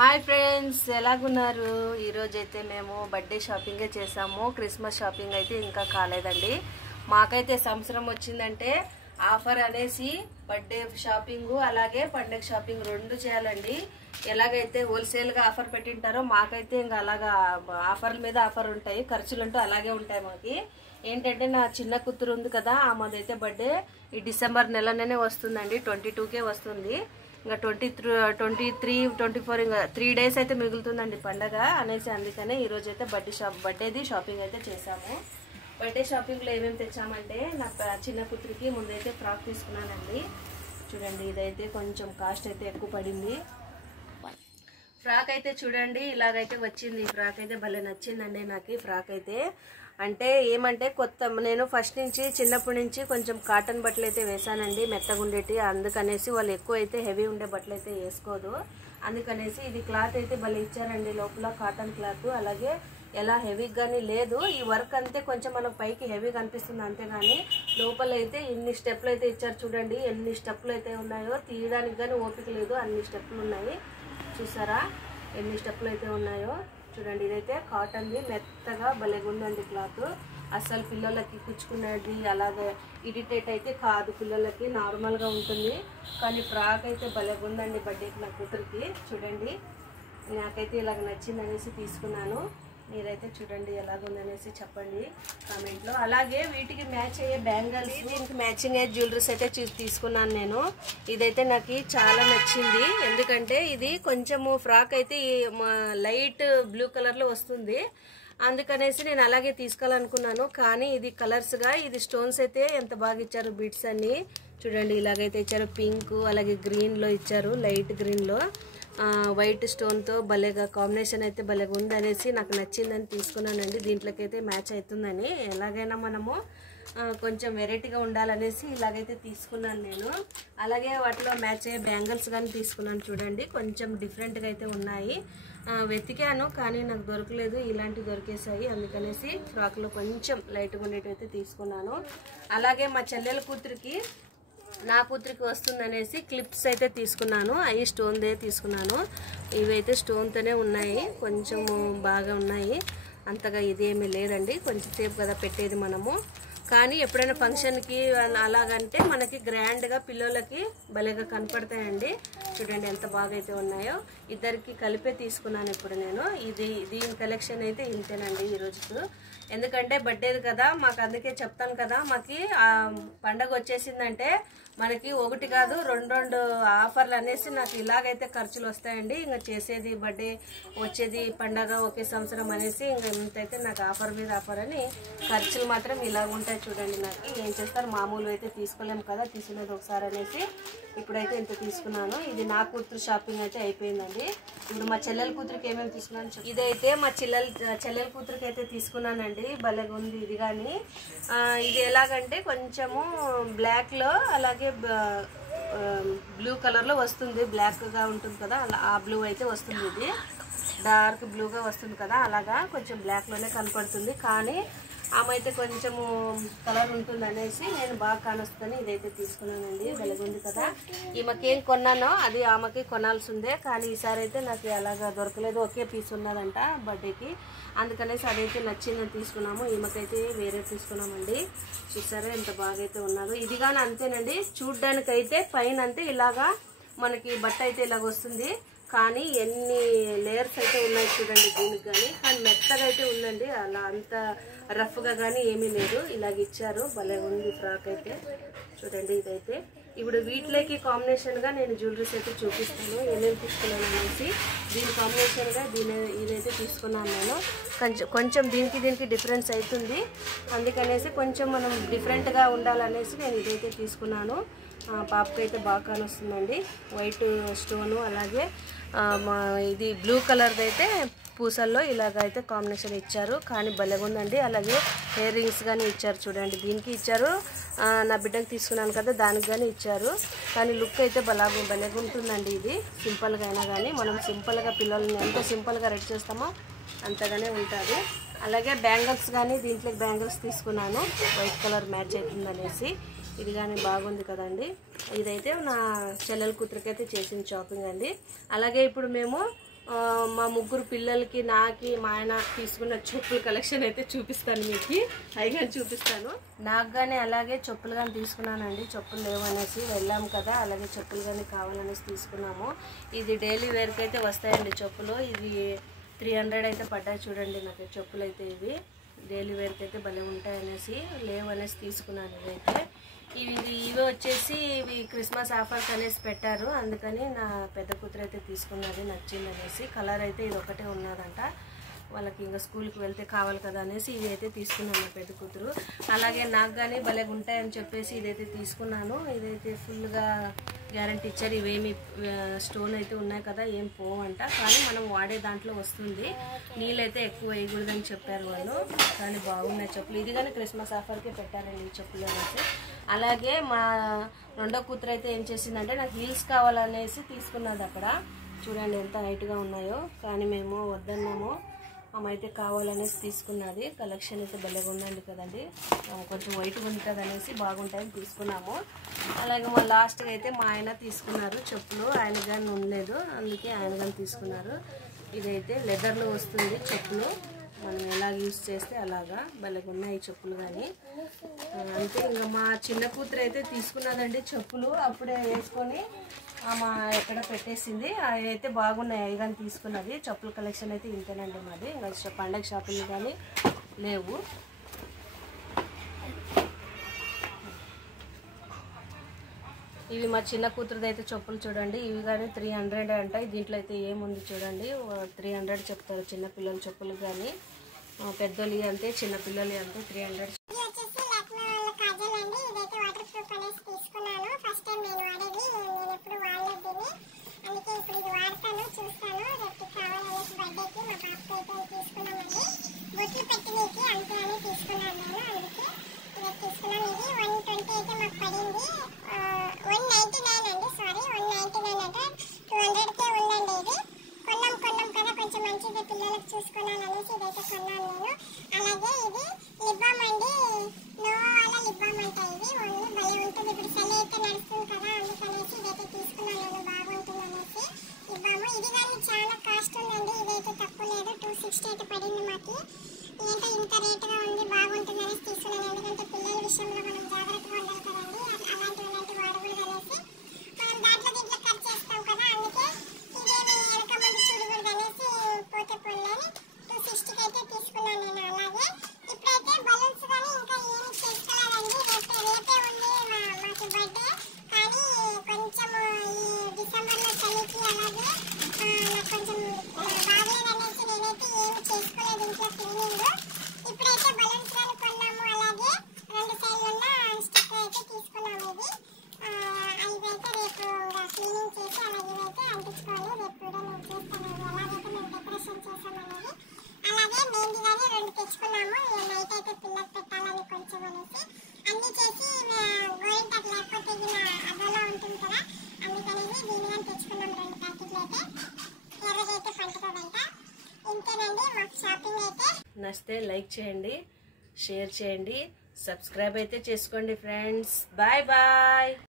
Hi friends, ఎలాగున్నారు? ఈరోజు అయితే మేము బర్త్డే షాపింగే చేసాము. క్రిస్మస్ షాపింగ్ అయితే ఇంకా కాలేదండి. మాకైతే సంవత్సరం వచ్చిందంటే ఆఫర్ అనేసి బర్త్డే షాపింగ్ అలాగే పండగ షాపింగ్ రెండు చేయాలండి. ఎలాగైతే హోల్సేల్గా ఆఫర్ పెట్టింటారో మాకైతే ఇంకా అలాగా ఆఫర్ల మీద ఆఫర్ ఉంటాయి, ఖర్చులంటూ అలాగే ఉంటాయి. మాకు ఏంటంటే నా చిన్న కూతురు ఉంది కదా, ఆమెదైతే బర్త్డే ఈ డిసెంబర్ నెలలోనే వస్తుందండి. 22కే వస్తుంది. ఇంకా 23, 24 ఇంకా 3 days అయితే మిగులుతుందండి పండగ అనేసి. అందుకనే ఈరోజు అయితే బర్త్డేది షాపింగ్ అయితే చేసాము. బర్త్డే షాపింగ్లో ఏమేమి తెచ్చామంటే నా చిన్న కూతురికి ముందైతే ఫ్రాక్ తీసుకున్నానండి. చూడండి, ఇదైతే కొంచెం కాస్ట్ అయితే ఎక్కువ పడింది. ఫ్రాక్ అయితే చూడండి ఇలాగైతే వచ్చింది. ఈ ఫ్రాక్ అయితే భలే నచ్చిందండి నాకు. ఈ ఫ్రాక్ అయితే అంటే ఏమంటే నేను ఫస్ట్ నుంచి చిన్నప్పటి నుంచి కొంచెం కాటన్ బట్టలు అయితే వేసానండి, మెత్తగా ఉండేటి. అందుకనేసి వాళ్ళు ఎక్కువ అయితే హెవీ ఉండే బట్టలు అయితే వేసుకోదు. అందుకనేసి ఇది క్లాత్ అయితే భలే ఇచ్చారండి, లోపల కాటన్ క్లాత్. అలాగే ఎలా హెవీగా కానీ లేదు. ఈ వర్క్ అంతే కొంచెం మనకు పైకి హెవీగా అనిపిస్తుంది అంతేగాని లోపల అయితే ఇన్ని స్టెప్లు అయితే ఇచ్చారు. చూడండి ఎన్ని స్టెప్లు అయితే ఉన్నాయో, తీయడానికి కానీ ఓపిక లేదు, అన్ని స్టెప్లు ఉన్నాయి. చూసారా ఎన్ని స్టెప్లు అయితే ఉన్నాయో? చూడండి, ఇదైతే కాటన్ది, మెత్తగా భలేగా ఉందండి క్లాత్. అస్సలు పిల్లలకి కుచ్చుకునేది అలాగే ఇరిటేట్ అయితే కాదు, పిల్లలకి నార్మల్గా ఉంటుంది. కానీ ఫ్రాక్ అయితే భలేగా ఉందండి బర్త్డేకి నా కూతురికి. చూడండి, నాకైతే ఇలాగ నచ్చింది అనేసి తీసుకున్నాను. మీరైతే చూడండి ఎలాగుందనేసి చెప్పండి కామెంట్లో. అలాగే వీటికి మ్యాచ్ అయ్యే బ్యాంగిల్స్, దీనికి మ్యాచింగ్ అయ్యే జ్యువెలరీస్ అయితే తీసుకున్నాను నేను. ఇదైతే నాకు చాలా నచ్చింది, ఎందుకంటే ఇది కొంచెము ఫ్రాక్ అయితే లైట్ బ్లూ కలర్లో వస్తుంది. అందుకనేసి నేను అలాగే తీసుకోవాలనుకున్నాను. కానీ ఇది కలర్స్గా ఇది స్టోన్స్ అయితే ఎంత బాగా ఇచ్చారు, బీడ్స్ అన్ని. చూడండి ఇలాగైతే ఇచ్చారు, పింక్ అలాగే గ్రీన్లో ఇచ్చారు, లైట్ గ్రీన్లో వైట్ స్టోన్తో భలేగా కాంబినేషన్ అయితే భలేగా ఉందనేసి నాకు నచ్చిందని తీసుకున్నానండి. దీంట్లోకైతే మ్యాచ్ అవుతుందని. ఎలాగైనా మనము కొంచెం వెరైటీగా ఉండాలనేసి ఇలాగైతే తీసుకున్నాను నేను. అలాగే వాటిలో మ్యాచ్ అయ్యే బ్యాంగిల్స్ కానీ తీసుకున్నాను. చూడండి కొంచెం డిఫరెంట్గా అయితే ఉన్నాయి. వెతికాను కానీ నాకు దొరకలేదు, ఇలాంటివి దొరికేసాయి. అందుకనేసి ఫ్రాక్లో కొంచెం లైట్గా ఉండేటివి అయితే తీసుకున్నాను. అలాగే మా చెల్లెల కూతురికి నా కూతురికి వస్తుందనేసి క్లిప్స్ అయితే తీసుకున్నాను. అవి స్టోన్దే తీసుకున్నాను. ఇవైతే స్టోన్తోనే ఉన్నాయి, కొంచెం బాగా ఉన్నాయి, అంతగా ఇదేమీ లేదండి. కొంచెం సేపు కదా పెట్టేది మనము. కానీ ఎప్పుడైనా ఫంక్షన్కి అలాగంటే మనకి గ్రాండ్గా పిల్లలకి భలేగా కనపడతాయండి. చూడండి ఎంత బాగా అయితే ఉన్నాయో. ఇద్దరికి కలిపే తీసుకున్నాను ఇప్పుడు నేను. దీని కలెక్షన్ అయితే ఇంతేనండి ఈరోజుకు. ఎందుకంటే బర్త్డేది కదా మాకు, అందుకే చెప్తాను కదా, మాకు పండగ వచ్చేసిందంటే మనకి ఒకటి కాదు రెండు ఆఫర్లు అనేసి నాకు ఇలాగైతే ఖర్చులు వస్తాయండి. ఇంకా చేసేది బర్త్డే, వచ్చేది పండగ, ఒకే సంవత్సరం అనేసి ఇంకా ఇంతైతే నాకు ఆఫర్ మీద ఆఫర్ అని ఖర్చులు మాత్రం ఇలాగ ఉంటాయి. చూడండి నాకు ఏం చేస్తారు, మామూలు అయితే తీసుకోలేము కదా, తీసుకునేది ఒకసారి అనేసి ఇప్పుడైతే ఇంత తీసుకున్నాను. ఇది నా కూతురు షాపింగ్ అయితే అయిపోయిందండి. ఇప్పుడు మా చెల్లెల కూతురికి ఏమేమి తీసుకున్నాను, ఇదైతే మా చెల్లెల కూతురికి అయితే తీసుకున్నానండి. భలేగా ఉంది ఇది. కానీ ఇది ఎలాగంటే కొంచెము బ్లాక్లో అలాగే బ్లూ కలర్లో వస్తుంది, బ్లాక్గా ఉంటుంది కదా, ఆ బ్లూ అయితే వస్తుంది. ఇది డార్క్ బ్లూగా వస్తుంది కదా, అలాగా కొంచెం బ్లాక్లోనే కనపడుతుంది. కానీ ఆమె అయితే కొంచెము కలర్ ఉంటుంది అనేసి నేను బాగా కానొస్తుందని ఇదైతే తీసుకున్నానండి. వెలుగుంది కదా, ఈమెకి ఏం కొన్నానో అది ఆమెకి కొనాల్సిందే. కానీ ఈసారి అయితే నాకు అలాగా దొరకలేదు, ఒకే పీస్ ఉన్నదంట బర్త్డేకి. అందుకనేసి అదైతే నచ్చిందని తీసుకున్నాము. ఈమెకైతే వేరే తీసుకున్నామండి. చూసారా ఎంత బాగా అయితే ఉన్నదో. ఇది కానీ అంతేనండి, చూడ్డానికైతే పైన అంతే ఇలాగా మనకి బట్ట అయితే ఇలాగ వస్తుంది. కానీ ఎన్ని లేయర్స్ అయితే ఉన్నాయి చూడండి దీనికి. కానీ మెత్తగా అయితే ఉందండి, అలా అంత రఫ్గా కానీ ఏమీ లేదు. ఇలాగ ఇచ్చారు, భలే ఉంది ఫ్రాక్ అయితే. చూడండి ఇదైతే ఇప్పుడు వీటిలోకి కాంబినేషన్గా నేను జ్యువెలరీస్ అయితే చూపిస్తాను ఏమేమి తీసుకున్నాను అనేసి. దీని కాంబినేషన్గా ఇదైతే తీసుకున్నాను నేను. కొంచెం దీనికి డిఫరెన్స్ అవుతుంది, అందుకనేసి కొంచెం మనం డిఫరెంట్గా ఉండాలనేసి నేను ఇదైతే తీసుకున్నాను. పాపకి అయితే బాగా కానొస్తుందండి. వైట్ స్టోను అలాగే ఇది బ్లూ కలర్ది అయితే పూసల్లో ఇలాగైతే కాంబినేషన్ ఇచ్చారు. కానీ భలేగా ఉందండి. అలాగే హెయిర్ రింగ్స్ కానీ ఇచ్చారు. చూడండి దీనికి ఇచ్చారు, నా బిడ్డకి తీసుకున్నాను కదా దానికి కానీ ఇచ్చారు. కానీ లుక్ అయితే భలేగా ఉంటుందండి. ఇది సింపుల్గా అయినా కానీ మనం సింపుల్గా పిల్లల్ని ఎంత సింపుల్గా రెడీ చేస్తామో అంతగానే ఉంటుంది. అలాగే బ్యాంగిల్స్ కానీ దీంట్లో బ్యాంగిల్స్ తీసుకున్నాను, వైట్ కలర్ మ్యాచ్ అవుతుందనేసి. ఇది కానీ బాగుంది కదండి. ఇదైతే నా చెల్లెల కూతురికైతే చేసిన షాపింగ్ అండి. అలాగే ఇప్పుడు మేము మా ముగ్గురు పిల్లలకి నాకి మా ఆయన తీసుకున్న చెప్పుల కలెక్షన్ అయితే చూపిస్తాను, మీకు పైగా చూపిస్తాను. నాకు కానీ అలాగే చెప్పులు కానీ తీసుకున్నానండి. చెప్పులు లేవనేసి వెళ్ళాము కదా, అలాగే చెప్పులు కానీ కావాలనేసి తీసుకున్నాము. ఇది డైలీ వేర్కి అయితే వస్తాయండి చెప్పులు. ఇది 300 అయితే పడ్డాయి చూడండి నాకు చెప్పులు అయితే. ఇవి డైలీ వేర్కి అయితే భలే ఉంటాయనేసి లేవనేసి తీసుకున్నాను. ఇవి వచ్చేసి ఇవి క్రిస్మస్ ఆఫర్స్ అనేసి పెట్టారు, అందుకని నా పెద్ద కూతురు అయితే తీసుకున్నది, నచ్చింది అనేసి. కలర్ అయితే ఇది ఒకటే ఉన్నదంట, వాళ్ళకి ఇంకా స్కూల్కి వెళ్తే కావాలి కదా అనేసి ఇవి అయితే తీసుకున్నాను నా పెద్ద కూతురు. అలాగే నాకు కానీ భలే ఉంటాయని చెప్పేసి ఇదైతే తీసుకున్నాను. ఇదైతే ఫుల్గా గ్యారంటీ ఇచ్చారు. ఇవేమి స్టోన్ అయితే ఉన్నాయి కదా, ఏం పోవంట, కానీ మనం వాడే దాంట్లో వస్తుంది. నీళ్ళైతే ఎక్కువ వేయకూడదని చెప్పారు వాళ్ళు, కానీ బాగున్నాయి చెప్పులు. ఇది కానీ క్రిస్మస్ ఆఫర్కే పెట్టారండి ఈ చెప్పులు అయితే. అలాగే మా రెండో కూతురు అయితే ఏం చేసిందంటే నాకు హీల్స్ కావాలనేసి తీసుకున్నది. అక్కడ చూడండి ఎంత హైట్గా ఉన్నాయో, కానీ మేము వద్దన్నాము. ఆమె అయితే కావాలనేసి తీసుకున్నది. కలెక్షన్ అయితే భలేగా ఉందండి కదండి, కొంచెం వైట్గా ఉంటుంది అనేసి బాగుంటాయని తీసుకున్నాము. అలాగే మా లాస్ట్గా అయితే మా ఆయన తీసుకున్నారు చెప్పులు. ఆయన కానీ ఉండలేదు, అందుకే ఆయన కానీ తీసుకున్నారు. ఇదైతే లెదర్లో వస్తుంది చెప్పులు, మనం ఎలా యూజ్ చేస్తే అలాగా భలేగా ఉన్నాయి చెప్పులు కానీ. అంతే, ఇంకా మా చిన్న కూతురు అయితే తీసుకున్నదండి చెప్పులు. అప్పుడే వేసుకొని ఆమె ఎక్కడ పెట్టేసింది. అవి అయితే బాగున్నాయి, అవి కానీ తీసుకున్నది. చెప్పుల కలెక్షన్ అయితే ఇంతేనండి మాది. ఇంకా పండగ షాపింగ్ కానీ లేవు. ఇవి మా చిన్న కూతురుది అయితే చెప్పులు చూడండి. ఇవి కానీ 300 అంటాయి. దీంట్లో అయితే ఏముంది చూడండి, 300 చెప్తారు చిన్న పిల్లల చెప్పులు కానీ. పెద్దోళ్ళు అంతే, చిన్న పిల్లలు అంతే 300. నచ్చితే లైక్ చేయండి, షేర్ చేయండి, సబ్స్క్రైబ్ అయితే చేసుకోండి ఫ్రెండ్స్. Bye bye.